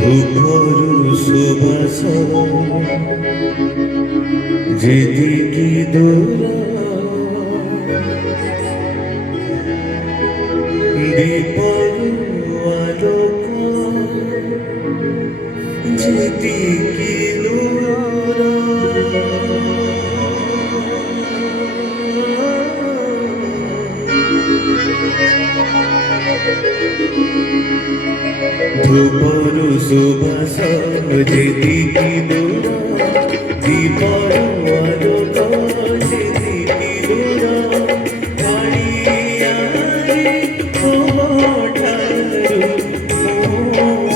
ধূপর সুবাস যেদিকে দূর দীপর আলোক যেদিকে দূর ধূপর সুবাস যেদিকে দূর দীপর আলোক যেদিকে দূর কালিয়ারে তোমাঠারু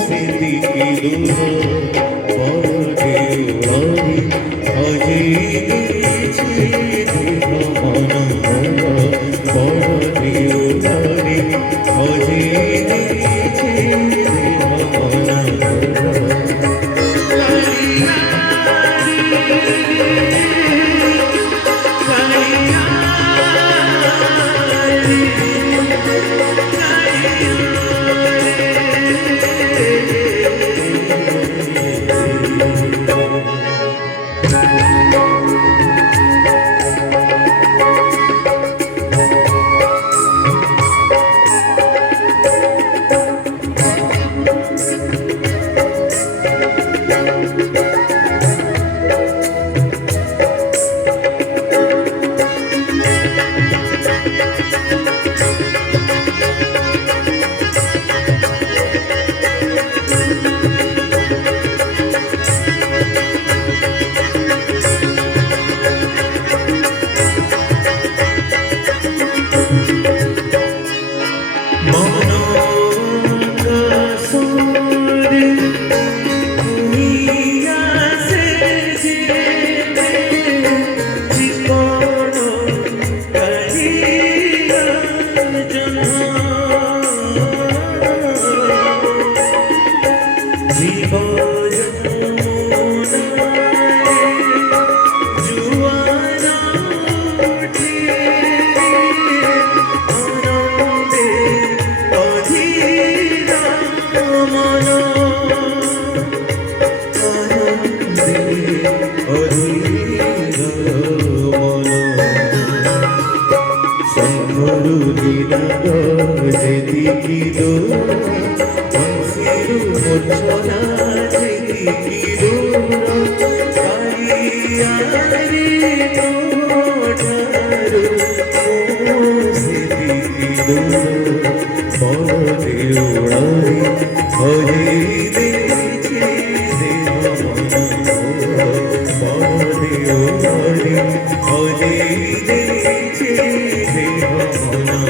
সেদিকে দূর পরে উড়ারি হজে গেছে দেহ মন পরে উড়ারি হজে গেছে যেদিকে দূর হংসেরু মূর্ছনা যেদিকে দূর কালিয়ারে তোমাঠারু সেদিকে দূর পরে উড়ারি হজে গেছে দেহ মন পরে উড়ারি হজে গেছে দেহ মন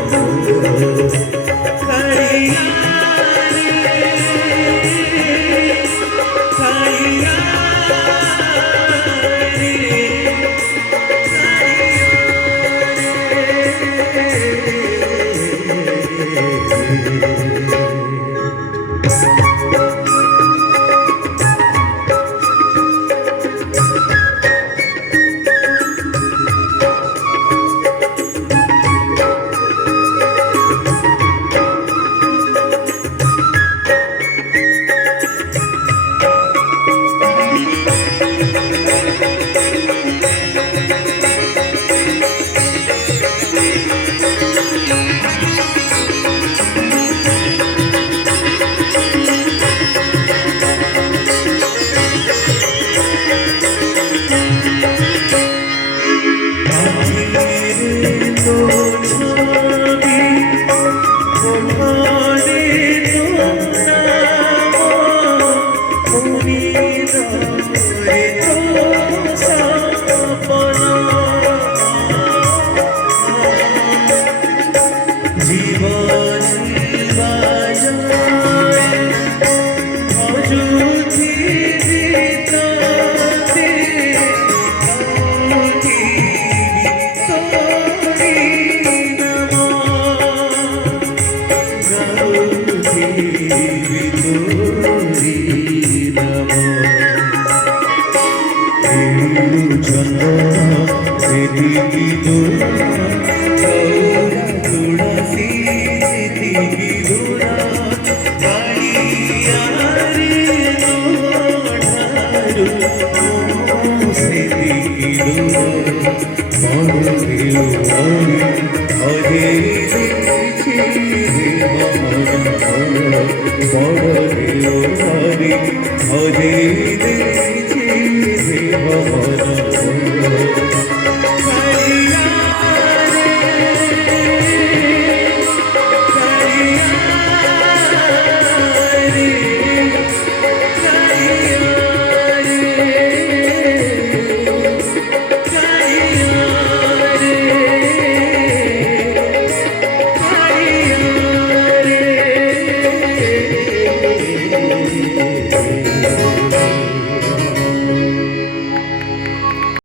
তোরি নাম এলু চন্দনা সেদিকি দোলা গৌরা তুলসী সেদিকি দোলা কালিয়ারে নোঠারু সেদিকি দোলা মরদেও হরে দেখছি মরদেও হরে হরে দেখছি ভবন